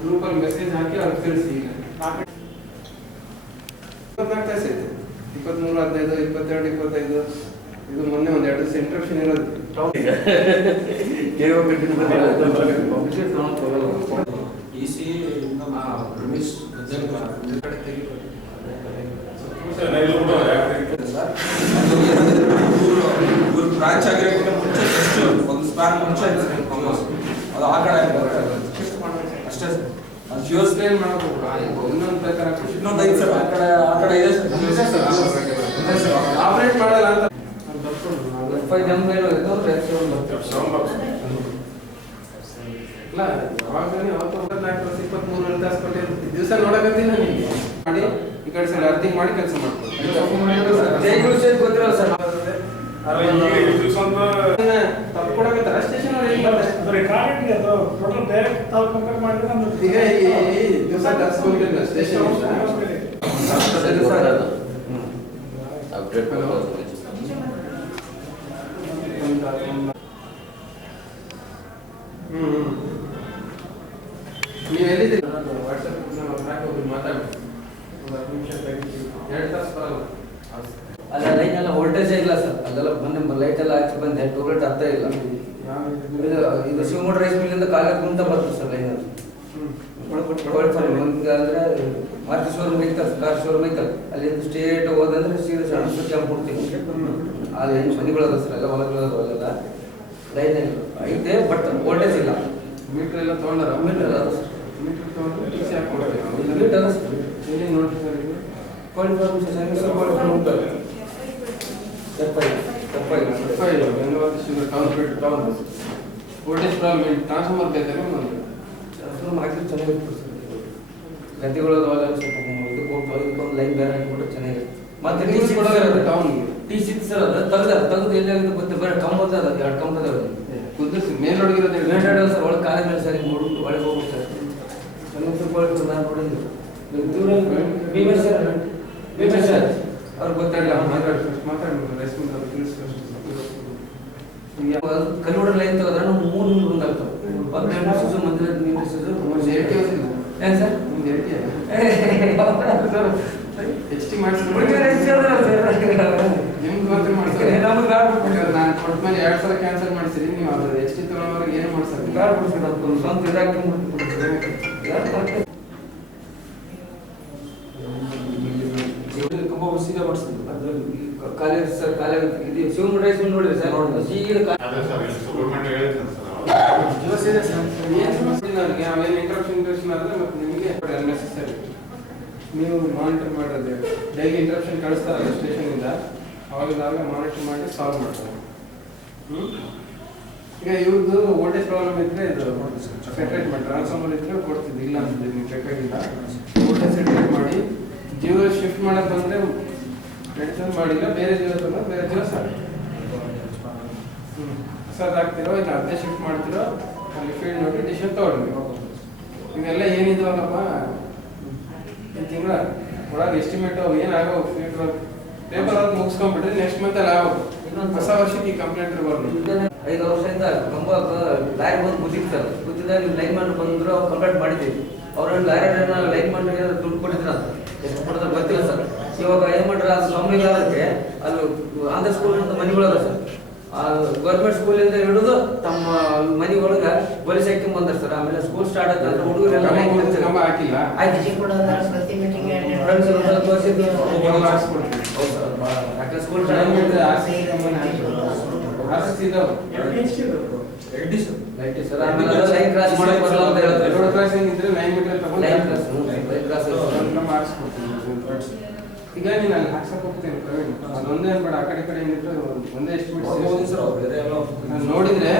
ಗ್ರೂಪಲ್ಲಿ ಮೆಸೇಜ್ ಹಾಕಿ ಅವ್ರಿಗೆ ತಿಳಿಸಿ ಈಗ ಇಪ್ಪತ್ನಾಲ್ಕು ಹದಿನೈದು ಇಪ್ಪತ್ತೆರಡು ಇಪ್ಪತ್ತೈದು ಇದು ಮೊನ್ನೆ ಒಂದು ಎರಡು ಇರೋದು ಡಿ ಸಿ ತೆಗಿಬೋದು. ಬ್ರಾಂಚ್ ಆಗಿರೋಕ್ಕಿಂತ ಮುಂಚೆ ಜಸ್ಟ್ ಒಂದು ಸ್ಪ್ಯಾನ್ ಮುಂಚೆ ಅದು ಆ ಕಡೆ ಅಷ್ಟೇ ಸರ್. ಅದು Explain ಮಾಡ್ಬೇಕು. ಇನ್ನೊಂದು ಪ್ರಕಾರ ಇನ್ನೊಂದು ಐದು ಸರ್. ಆ ಕಡೆ ಆ ಕಡೆ ಇದೆ ಸರ್. ಆಪರೇಟ್ ಮಾಡಲ್ಲ ಅಂತ. ಇಲ್ಲ ಅವತ್ತು ವರ್ಷ ದಿವಸ ನೋಡಕತ್ತೀನಿ ಮಾಡಿ ಈ ಕಡೆ ಸರ್ ಅರ್ಧಿಂಗ್ ಮಾಡಿ ಕೆಲಸ ಮಾಡ್ತೀನಿ. ಜೈ ಗುರು ಮಾಡ್ತಾರೆ ಈಗ ಈ ದಿವಸ ಕರ್ಸ್ಕೊಂಡಿಲ್ಲ ಸ್ಟೇಷನ್ ಅಪ್ಡೇಟ್ ನೀವು ಎಲ್ಲಿದ್ದೀರಿ ವಾಟ್ಸಪ್ ನಾವು ಟ್ರ್ಯಾಕ್ ಹೋಗಿ ಮಾತಾಡಿ ಒಂದು ಹತ್ತು ನಿಮಿಷ ತಾಸು ಅಲ್ಲ ಲೈನ್ ಎಲ್ಲ ವೋಲ್ಟೇಜ್ ಇಲ್ಲ ಸರ್. ಅಲ್ಲೆಲ್ಲ ಬಂದು ಲೈಟ್ ಎಲ್ಲ ಹಾಕಿ ಬಂದೆ ಟೋಲೆಟ್ ಆಗ್ತಾ ಇಲ್ಲ. ಇದು ಇದು ಶಿವಮೊಗ್ಗ ರೈಸ್ ಮಿಲ್ಲಿಂದ ಕಾಲೇಜ್ಗಿಂತ ಬರ್ತದೆ ಸರ್ ಲೈನ್ ಅದು ಅಂದ್ರೆ ಮಾರುತಿ ಶೋರೂಮ್ ಐತಲ್ಲ ಕಾರ್ ಶೋರೂಮ್ ಐತಲ್ಲ ಅಲ್ಲಿಂದ ಸ್ಟೇಟ್ ಹೋದಂದ್ರೆ ಸೀದಾ ಸಣ್ಣ ಅಲ್ಲಿ ಏನು ಮನೆಗಳದ ಸರ್ ಎಲ್ಲ ಹೊಲಗಳದ ಅಲ್ಲೆಲ್ಲ. ಲೈನ್ ಐತೆ ಬಟ್ ವೋಲ್ಟೇಜ್ ಇಲ್ಲ. ಮೀಟರ್ ಎಲ್ಲ ತೊಗೊಂಡಾರ? ಮೀಟರ್ ಅದ ಸರ್. ಮೀಟರ್ ತೊಗೊಂಡು ಟಿ ಸಿ ಹಾಕಿ ಕೊಡ್ತೀವಿ ಮೀಟರ್ ಅದ ಸರ್ ಎಲ್ಲಿ ಉಂಟಲ್ಲ ವೋಲ್ಟೇಜ್ ಪ್ರಾಬ್ಲಮ್ ಟ್ರಾನ್ಸ್ಫಾರ್ಮರ್ ಬೇಕಾದ್ರೆ ಒಂದು ಟ್ರಾನ್ಸ್ಫಾರ್ಮರ್ ಹಾಕಿದ್ರೆ ಚೆನ್ನಾಗಿರುತ್ತೆ ಸರ್. ಗದ್ದೆಗಳು ಅವೆಲ್ಲ ಸ್ವಲ್ಪ ಇದು ಹೋಗ್ಬೋದು ಇದಕ್ಕೊಂದು ಲೈನ್ ಬೇರೆ ಹಾಕಿಬಿಟ್ರೆ ಚೆನ್ನಾಗಿರುತ್ತೆ. ಮತ್ತೆ ಟಿ ಸಿ ಕೊಡೋದಿರುತ್ತೆ ಟೌನ್ ಟಿ ಸಿ ಸರ್ ಅದು. ತೆಗ್ದ ತೆಗೆದು ಎಲ್ಲಾಗುತ್ತೆ ಗೊತ್ತೆ ಬೇರೆ ಕಂಬದ ಅದ ಎರಡು ಕಂಬದ ಕುದಿಸಿ ಇರೋದು ಮೇನ್ ರೋಡ್ ಸರ್ ಒಳಗೆ ಕಾಲ ಮೇಲೆ ಸರ್ ಹಿಂಗೆ ನೋಡ್ಬಿಟ್ಟು ಒಳಗೆ ಹೋಗ್ಬೇಕು ಸರ್. ನಾನು ನೋಡಿದ್ದೀನಿ. ದೂರ ಭೀಮೇಶ್ ಸರ್ ಭೀಮೇಶ್ ಸರ್ ಅವ್ರು ಗೊತ್ತಾಗಲ್ಲ ಮಾತಾಡಿ ಮಾತಾಡ್ಬೋದು ರೆಸ್ಪಾನ್ಸ್ ಅದು ತಿಳಿಸಿ ಕಲ್ಲೋಡ ಲೈನ್ ತೆಗೆದ್ರೆ ನಾವು ಮೂರು ನೂರು ಬಂದಾಗ್ತವೆ ಹದಿನೆಂಟು ಸಿಸು ಮಂದಿರ ನೀರು ಸಿಸು ಒಂದು ಏಟಿ ಏನು ಸರ್? ಒಂದು ಏಟಿ ಎಚ್ ಟಿ? ನಿಮ್ಗೆ ಮಾಡ್ತಾರೆ ನಮ್ಗೆ ಗಾಡ್. ನಾನು ಕೊಟ್ಟ ಮೇಲೆ ಎರಡು ಸಲ ಕ್ಯಾನ್ಸಲ್ ಮಾಡಿಸಿರಿ ನೀವು ಅದ್ರ ಎಚ್ ಟಿ ತಗೊಳ್ಳೋವಾಗ ಏನು ಮಾಡ್ತಾರೆ ಗಾಡ್ ಅದಕ್ಕೊಂದು ಸ್ವಂತ ಇದಾಕಿ ಏನು ಸಮಸ್ಯೆ ಸರ್ ಅವ್ರಿಗೆ. ಅವೇನು ಇಂಟ್ರಪ್ಷನ್ ಇಂಟ್ರಪ್ಷನ್ ಆದರೆ ಮತ್ತೆ ನಿಮಗೆ ನೆಸೆಸರಿ ನೀವು ಮಾನಿಟರ್ ಮಾಡೋದು ಡೈಲಿ ಇಂಟ್ರಪ್ಷನ್ ಕಳಿಸ್ತಾರಲ್ಲ ಸ್ಟೇಷನಿಂದ ಅವಾಗ ಮಾನಿಟರ್ ಮಾಡಿ ಸಾಲ್ವ್ ಮಾಡ್ತಾರೆ? ಈಗ ಇವ್ರದ್ದು ವೋಲ್ಟೇಜ್ ಪ್ರಾಬ್ಲಮ್ ಇದ್ರೆ ಇದು ಸೆಟ್ರೇಟ್ ಮಾಡಿ ಟ್ರಾನ್ಸ್ಫಾರ್ಮರ್ ಇದ್ರೆ ಕೊಡ್ತಿದ್ದು. ಇಲ್ಲ ಅಂತ ನೀವು ಬೇಕಾಗಿಲ್ಲ ವೋಲ್ಟೇಜ್ ಸೆಟ್ರೇಟ್ ಮಾಡಿ ಜಿಯೋ ಶಿಫ್ಟ್ ಮಾಡೋದು ಬಂದರೆ ಮಾಡಿಲ್ಲ. ಬೇರೆ ಜಿಯೋ ತಂದ್ರೆ ಬೇರೆ ಜಿಯೋ ಸರ್ ಹೊಸದು ಹಾಕ್ತಿರೋ ಇಲ್ಲ ಅದೇ ಶಿಫ್ಟ್ ಮಾಡ್ತಿರೋ, ಅಲ್ಲಿ ಫೀಲ್ಡ್ ನೋಡಿ ಡಿಶನ್ ತಗೊಳ್ಳಿ. ಇವೆಲ್ಲ ಏನಿದಾವಲ್ಲಪ್ಪ? ಈ ತಿಂಗಳ ಒಳಗೆ ಎಸ್ಟಿಮೇಟ್ ಏನಾಗೋ ಫೀಲ್ಡ್ ಪೇಪರ್ ಅದು ಮುಗಿಸ್ಕೊಂಡ್ಬಿಟ್ರೆ ನೆಕ್ಸ್ಟ್ ಮಂತ್ ಅಲ್ಲಿ ಆಗೋ ಹೊಸ ವರ್ಷಕ್ಕೆ ಈ ಕಂಪ್ಲೇಂಟ್ ಇರಬಾರ್ದು ಐದು ವರ್ಷದಿಂದ ತುಂಬ ಲಾರಿ ಬಂದು ಗುದ್ದಿತ್ತು ಸರ್. ಗುದ್ದಿದಾಗ ನೀವು ಲೈನ್ ಮಾಡಿ ಬಂದ್ರು ಕಂಪ್ಲೇಂಟ್ ಮಾಡಿದ್ದೀವಿ ಅವ್ರ ಲಾರಿ ಲೈನ್ ಮಾಡಿ ದುಡ್ಡು ಕೊಟ್ಟಿದ್ರ? ಎಷ್ಟು ಕೊಡ್ತಾರೆ ಗೊತ್ತಿಲ್ಲ ಸರ್. ಇವಾಗ ಏನ್ ಅದು ಸಂವಿಧಾನಕ್ಕೆ ಅಲ್ಲಿ ಆಂಧ್ರ ಸ್ಕೂಲ್ ಮನೆಗಳದ ಸರ್. ಆ ಗೌರ್ಮೆಂಟ್ ಸ್ಕೂಲಿಂದ ಹಿಡಿದು ತಮ್ಮ ಮನಿ ಒಳಗ ಬಲಿ ಹಾಕಿ ಬಂದಾರ ಸರ್ ಆಮೇಲೆ ಸ್ಕೂಲ್ ಸ್ಟಾರ್ಟ್ ಆಯ್ತು ಅಂದ್ರೆ ಹುಡುಗರೆಲ್ಲ ಯಾಕಂದ್ರೆ ಸ್ಕೂಲ್ ಸರ್ ಆಮೇಲೆ ಲೈನ್ ಕ್ರಾಸ್ ಮಾಡಕ್ ಬರಲ್ಲ ಅಂತ ಲೈನ್ ಕ್ರಾಸ್ ಲೈನ್ ಕ್ರಾಸ್ ಹಾಕ್ಸ್ಕೊಡ್ತೀನಿ. ಈಗ ನೀನು ಅಲ್ಲಿ ಹಾಕ್ಸಕ್ ಹೋಗ್ತೀನಿ ಪ್ರವೀಣ್ ಅದೊಂದೇ ಬೇಡ ಆ ಕಡೆ ಈ ಕಡೆ ಏನಿತ್ತು ಒಂದೇ ಎಸ್ಟಿಮೇಟ್ ಸರ್ ಅವ್ರು ಬೇರೆ ಎಲ್ಲ ನೋಡಿದ್ರೆ